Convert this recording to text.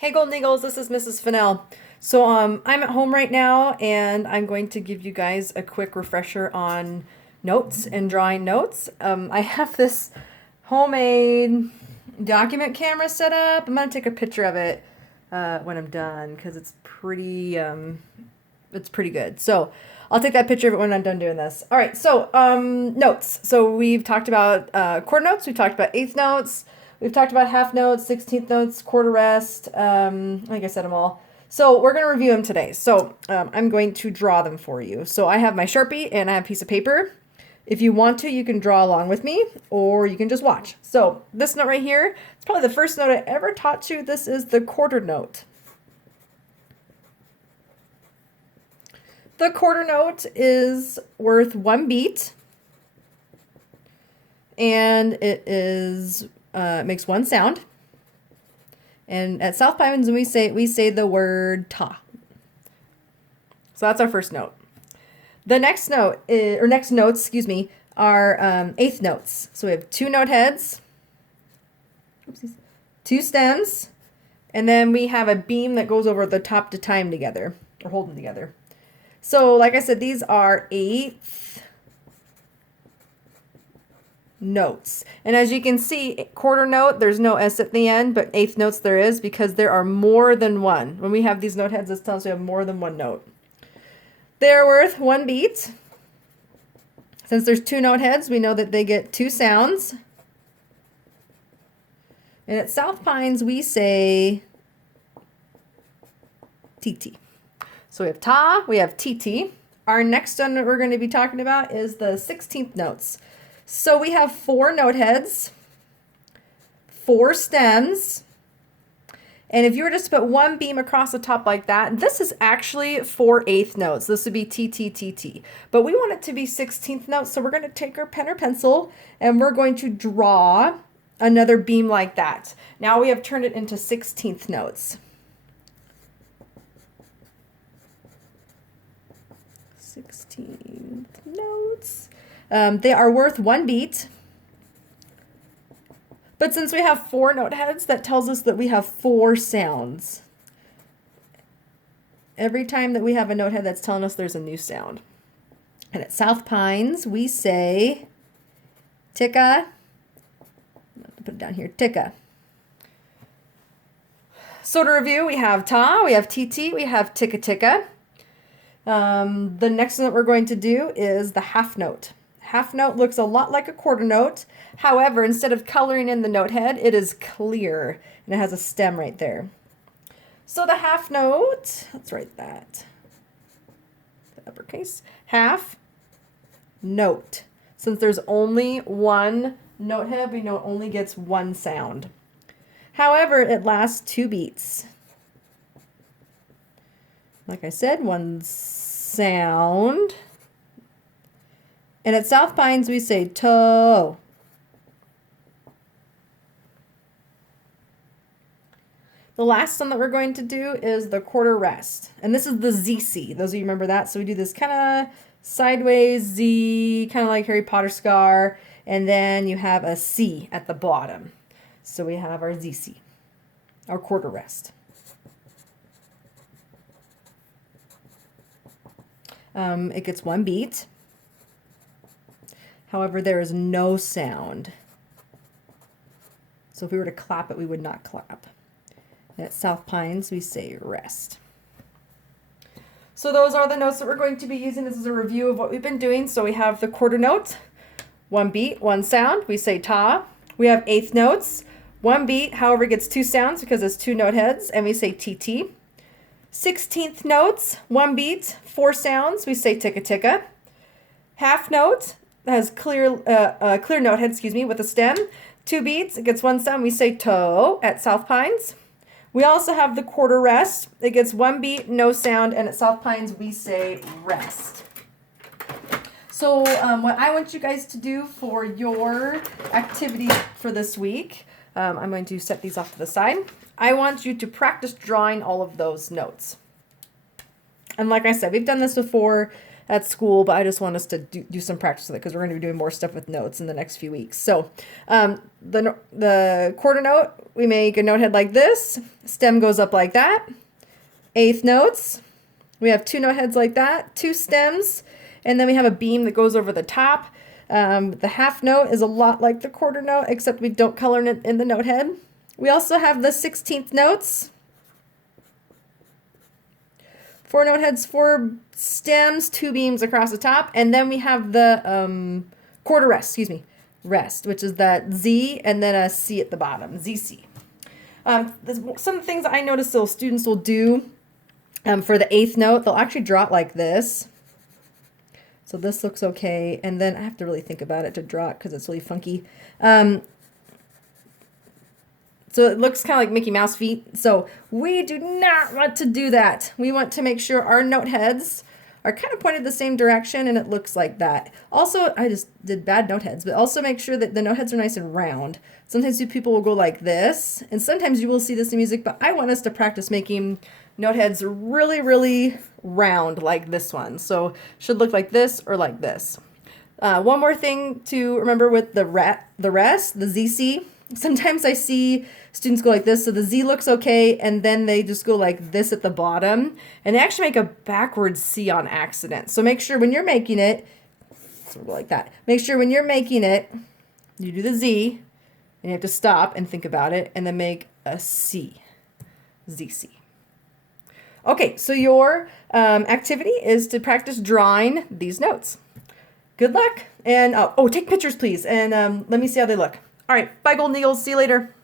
Hey Golden Eagles, this is Mrs. Fennell. So I'm at home right now and I'm going to give you guys a quick refresher on notes and drawing notes. I have this homemade document camera set up. I'm going to take a picture of it when I'm done because it's pretty good. So I'll take that picture of it when I'm done doing this. All right, so notes. So we've talked about quarter notes, we've talked about eighth notes, we've talked about half notes, 16th notes, quarter rest. I think I said them all. So we're going to review them today. So I'm going to draw them for you. So I have my Sharpie and I have a piece of paper. If you want to, you can draw along with me or you can just watch. So this note right here, it's probably the first note I ever taught you. This is the quarter note. The quarter note is worth one beat, and it makes one sound. And at South Pines, we say the word ta. So that's our first note. The next note next notes, excuse me, are eighth notes. So we have two note heads, two stems, and then we have a beam that goes over the top to time together or hold them together. So, like I said, these are eighth notes. And as you can see, quarter note, there's no S at the end, but eighth notes there is because there are more than one. When we have these note heads, this tells us we have more than one note. They're worth one beat. Since there's two note heads, we know that they get two sounds. And at South Pines, we say TT. So we have ta, we have TT. Our next one that we're going to be talking about is the 16th notes. So we have four note heads, four stems, and if you were just to put one beam across the top like that, this is actually four eighth notes. This would be TT. But we want it to be 16th notes, so we're going to take our pen or pencil and we're going to draw another beam like that. Now we have turned it into 16th notes. 16th notes. They are worth one beat. But since we have four note heads, that tells us that we have four sounds. Every time that we have a note head, that's telling us there's a new sound. And at South Pines, we say ticka. Put it down here, ticka. So to review, we have ta, we have TT, we have ticka ticka. The next note we're going to do is the half note. Half note looks a lot like a quarter note. However, instead of coloring in the note head, it is clear and it has a stem right there. So the half note, let's write that. The uppercase, half note. Since there's only one note head, we know it only gets one sound. However, it lasts two beats. Like I said, one sound. And at South Pines, we say toe. The last one that we're going to do is the quarter rest. And this is the ZC. Those of you remember that. So we do this kind of sideways Z, kind of like Harry Potter scar. And then you have a C at the bottom. So we have our ZC, our quarter rest. It gets one beat. However, there is no sound. So if we were to clap it, we would not clap. And at South Pines, we say rest. So those are the notes that we're going to be using. This is a review of what we've been doing. So we have the quarter note, one beat, one sound. We say ta. We have eighth notes, one beat, however, it gets two sounds because it's two note heads, and we say TT. 16th notes, one beat, four sounds. We say ticka ticka. Half note has clear note head, with a stem. Two beats, it gets one sound. We say toe at South Pines. We also have the quarter rest. It gets one beat, no sound, and at South Pines we say rest. So what I want you guys to do for your activity for this week, I'm going to set these off to the side. I want you to practice drawing all of those notes. And like I said, we've done this before. at school, but I just want us to do some practice with it because we're going to be doing more stuff with notes in the next few weeks. So the quarter note, we make a note head like this. Stem goes up like that. Eighth notes, we have 2 note heads like that, 2 stems, and then we have a beam that goes over the top. The half note is a lot like the quarter note, except we don't color it in the note head. We also have the 16th notes. 4 note heads, 4 stems, 2 beams across the top, and then we have the quarter rest, rest, which is that Z and then a C at the bottom, ZC. Some things I noticed students will do for the 8th note, they'll actually draw it like this. So this looks okay, and then I have to really think about it to draw it because it's really funky. So it looks kind of like Mickey Mouse feet. So we do not want to do that. We want to make sure our note heads are kind of pointed the same direction, and it looks like that. Also, I just did bad note heads, but also make sure that the note heads are nice and round. Sometimes people will go like this, and sometimes you will see this in music, but I want us to practice making note heads really, really round like this one. So should look like this or like this. One more thing to remember with the rest, the ZC. Sometimes I see students go like this, so the Z looks okay, and then they just go like this at the bottom, and they actually make a backwards C on accident. So make sure when you're making it, so go like that. Make sure when you're making it, you do the Z, and you have to stop and think about it, and then make a C, ZC. Okay, so your activity is to practice drawing these notes. Good luck, and take pictures, please, and let me see how they look. All right, bye, Golden Eagles. See you later.